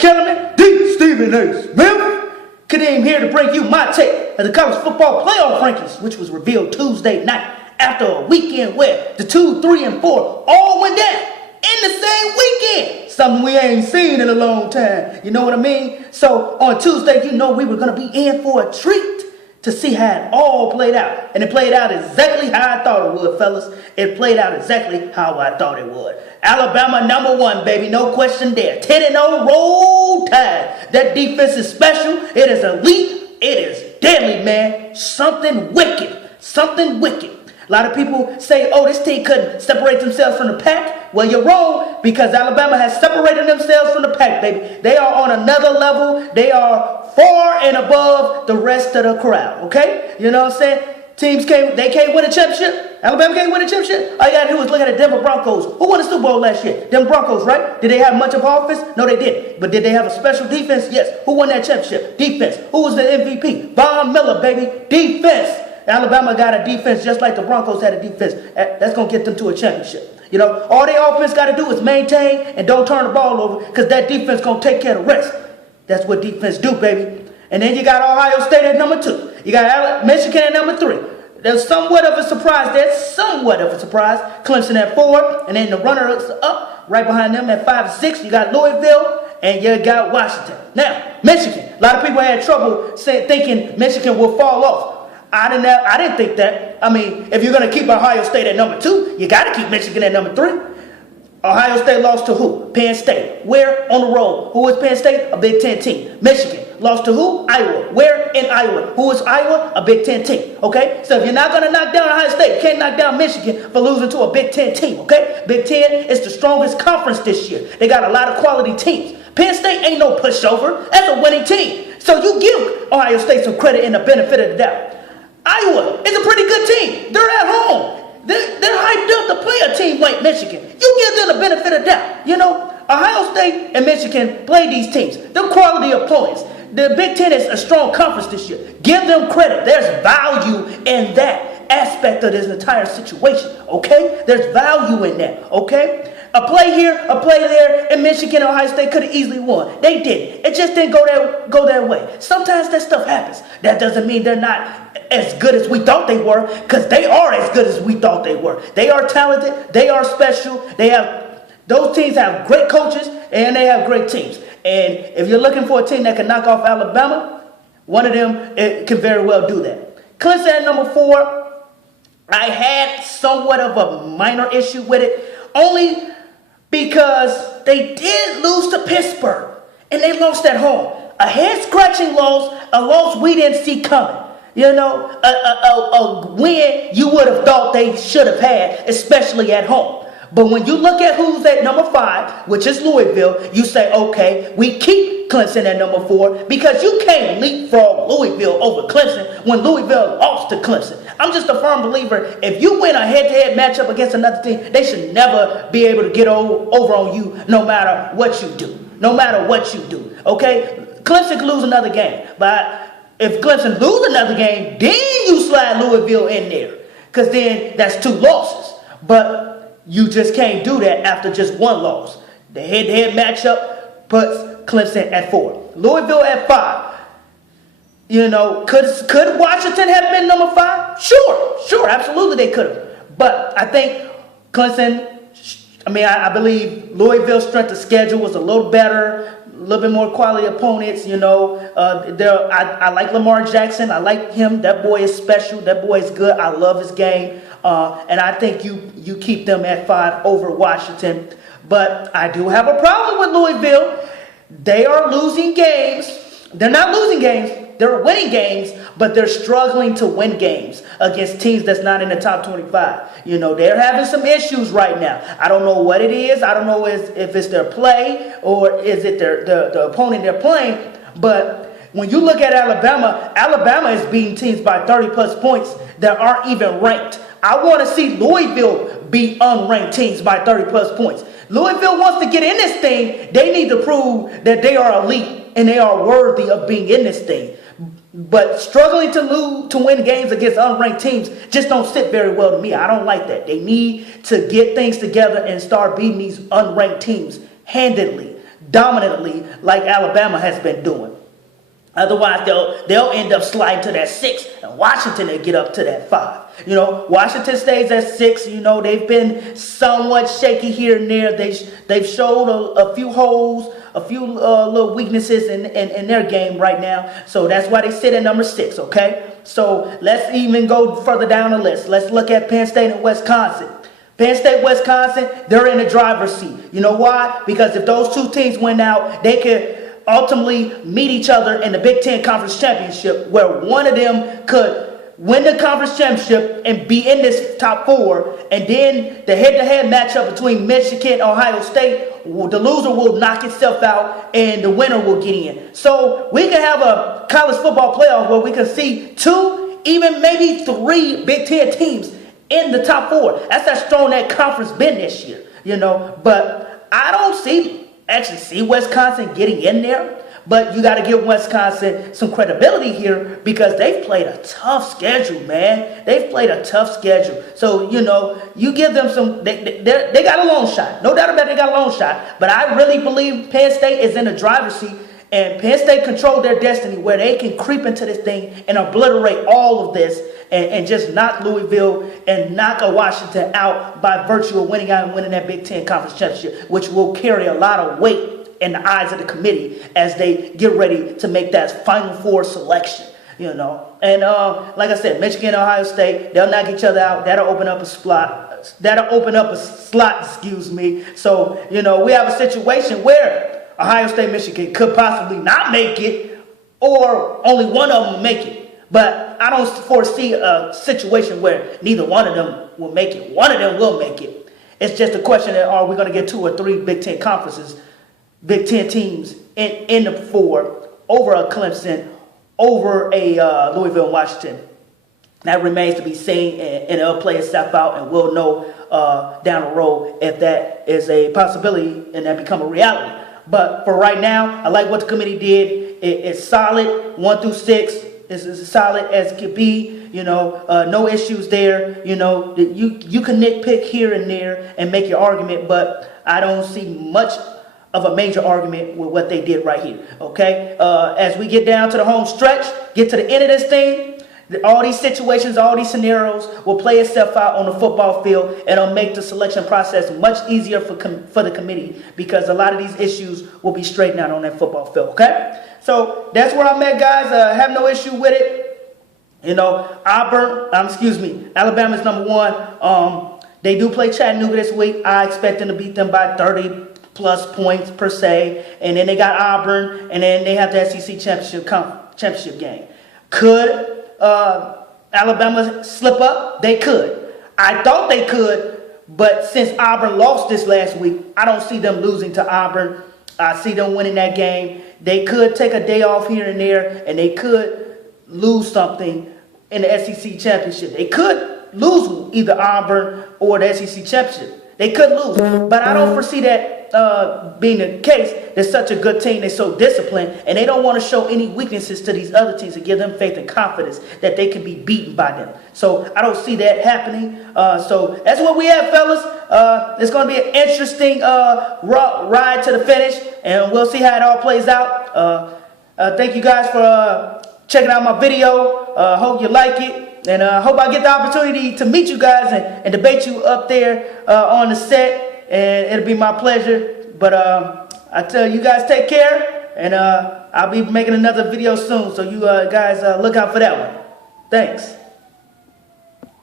Kellerman, D. Stephen A. Smith. Kay-Dee here to bring you my take of the college football playoff rankings, which was revealed Tuesday night after a weekend where the 2, 3, and 4 all went down in the same weekend. Something we ain't seen in a long time. You know what I mean? So on Tuesday, you know we were going to be in for a treat to see how it all played out. And it played out exactly how I thought it would, fellas. It played out exactly how I thought it would. Alabama #1, baby. No question there. 10-0 roll tide. That defense is special. It is elite. It is deadly, man. Something wicked. Something wicked. A lot of people say, oh, this team couldn't separate themselves from the pack. Well, you're wrong, because Alabama has separated themselves from the pack, baby. They are on another level. They are far and above the rest of the crowd, okay? You know what I'm saying? Teams can't win a championship. Alabama can't win a championship. All you got to do is look at the Denver Broncos. Who won the Super Bowl last year? Them Broncos, right? Did they have much of offense? No, they didn't. But did they have a special defense? Yes. Who won that championship? Defense. Who was the MVP? Von Miller, baby. Defense. Alabama got a defense just like the Broncos had a defense. That's going to get them to a championship. You know, all their offense got to do is maintain and don't turn the ball over, because that defense going to take care of the rest. That's what defense do, baby. And then you got Ohio State at #2. You got Michigan at #3. There's somewhat of a surprise there. Somewhat of a surprise. Clemson at 4. And then the runners up right behind them at 5 and 6. You got Louisville and you got Washington. Now, Michigan. A lot of people had trouble thinking Michigan will fall off. I didn't think that. I mean, if you're going to keep Ohio State at #2, you got to keep Michigan at #3. Ohio State lost to who? Penn State. Where? On the road. Who is Penn State? A Big Ten team. Michigan lost to who? Iowa. Where? In Iowa. Who is Iowa? A Big Ten team. Okay? So if you're not going to knock down Ohio State, you can't knock down Michigan for losing to a Big Ten team. Okay? Big Ten is the strongest conference this year. They got a lot of quality teams. Penn State ain't no pushover. That's a winning team. So you give Ohio State some credit and the benefit of the doubt. Iowa is a pretty good team. They're at home. They're hyped up to play a team like Michigan. You give them the benefit of doubt. You know, Ohio State and Michigan play these teams. They're quality opponents. The Big Ten is a strong conference this year. Give them credit. There's value in that aspect of this entire situation, okay? There's value in that, okay? A play here, a play there, and Michigan and Ohio State could have easily won. They didn't. It just didn't go that way. Sometimes that stuff happens. That doesn't mean they're not as good as we thought they were, because they are as good as we thought they were. They are talented. They are special. Those teams have great coaches, and they have great teams. And if you're looking for a team that can knock off Alabama, one of them can very well do that. Clemson at #4. I had somewhat of a minor issue with it, only because they did lose to Pittsburgh, and they lost at home. A head-scratching loss, a loss we didn't see coming. You know, a win you would have thought they should have had, especially at home. But when you look at who's at #5, which is Louisville, you say, okay, we keep Clemson at #4, because you can't leapfrog Louisville over Clemson when Louisville lost to Clemson. I'm just a firm believer, if you win a head-to-head matchup against another team, they should never be able to get over on you no matter what you do. No matter what you do, okay? Clemson can lose another game, but if Clemson lose another game, then you slide Louisville in there, because then that's 2 losses. But you just can't do that after just 1 loss. The head-to-head matchup puts Clemson at 4. Louisville at 5. You know, could Washington have been #5? Sure, absolutely they could have. But I think Clemson, I believe Louisville's strength of schedule was a little better, a little bit more quality opponents, you know. I like Lamar Jackson. I like him. That boy is special. That boy is good. I love his game. And I think you keep them at 5 over Washington. But I do have a problem with Louisville. They are losing games. They're not losing games. They're winning games, but they're struggling to win games against teams that's not in the top 25. You know, they're having some issues right now. I don't know what it is. I don't know if it's their play or is it the opponent they're playing. But when you look at Alabama is beating teams by 30-plus points that aren't even ranked. I want to see Louisville beat unranked teams by 30-plus points. Louisville wants to get in this thing. They need to prove that they are elite and they are worthy of being in this thing. But struggling to win games against unranked teams just don't sit very well to me. I don't like that. They need to get things together and start beating these unranked teams handedly. dominantly like Alabama has been doing. Otherwise, they'll end up sliding to that 6, and Washington will get up to that 5. Washington stays at 6. They've been somewhat shaky here and there. They've showed a few holes, a few little weaknesses in their game right now. So that's why they sit at number 6, okay? So let's even go further down the list. Let's look at Penn State and Wisconsin. Penn State, Wisconsin, they're in the driver's seat. You know why? Because if those two teams win out, they could ultimately meet each other in the Big Ten Conference Championship, where one of them could win the conference championship and be in this top 4, and then the head-to-head matchup between Michigan and Ohio State, the loser will knock itself out and the winner will get in. So we can have a college football playoff where we can see 2, even maybe 3 Big Ten teams in the top 4. That's how strong that conference been this year, But I don't see Wisconsin getting in there. But you got to give Wisconsin some credibility here because they've played a tough schedule, man. They've played a tough schedule. So, you give them some, they got a long shot. No doubt about it, they got a long shot. But I really believe Penn State is in the driver's seat. And Penn State control their destiny where they can creep into this thing and obliterate all of this and just knock Louisville and knock a Washington out by virtue of winning out and winning that Big Ten Conference Championship, which will carry a lot of weight in the eyes of the committee as they get ready to make that Final Four selection, And like I said, Michigan and Ohio State, they'll knock each other out. That'll open up a slot. So, we have a situation where Ohio State, Michigan could possibly not make it, or only one of them will make it. But I don't foresee a situation where neither one of them will make it. One of them will make it. It's just a question of, are we going to get 2 or 3 Big Ten conferences, Big Ten teams in the 4 over a Clemson, over a Louisville and Washington? That remains to be seen, and it'll play itself out, and we'll know down the road if that is a possibility and that become a reality. But for right now, I like what the committee did. It's solid, 1 through 6. It's as solid as it could be. No issues there. You can nitpick here and there and make your argument, but I don't see much of a major argument with what they did right here. Okay, as we get down to the home stretch, get to the end of this thing, all these situations, all these scenarios will play itself out on the football field, and it'll make the selection process much easier for the committee because a lot of these issues will be straightened out on that football field. Okay, so that's where I'm at, guys. Have no issue with it. Alabama's number 1. They do play Chattanooga this week. I expect them to beat them by 30 plus points per se, and then they got Auburn, and then they have the SEC championship game. Could Alabama slip up? They could. I thought they could, but since Auburn lost this last week, I don't see them losing to Auburn. I see them winning that game. They could take a day off here and there, and they could lose something in the SEC championship. They could lose either Auburn or the SEC championship. They could lose, but I don't foresee that being the case. They're such a good team. They're so disciplined, and they don't want to show any weaknesses to these other teams to give them faith and confidence that they can be beaten by them. So I don't see that happening. So that's what we have, fellas. It's going to be an interesting ride to the finish, and we'll see how it all plays out. Thank you guys for checking out my video. Hope you like it. And I hope I get the opportunity to meet you guys and debate you up there on the set. And it'll be my pleasure. But I tell you guys, take care. And I'll be making another video soon. So you guys look out for that one. Thanks.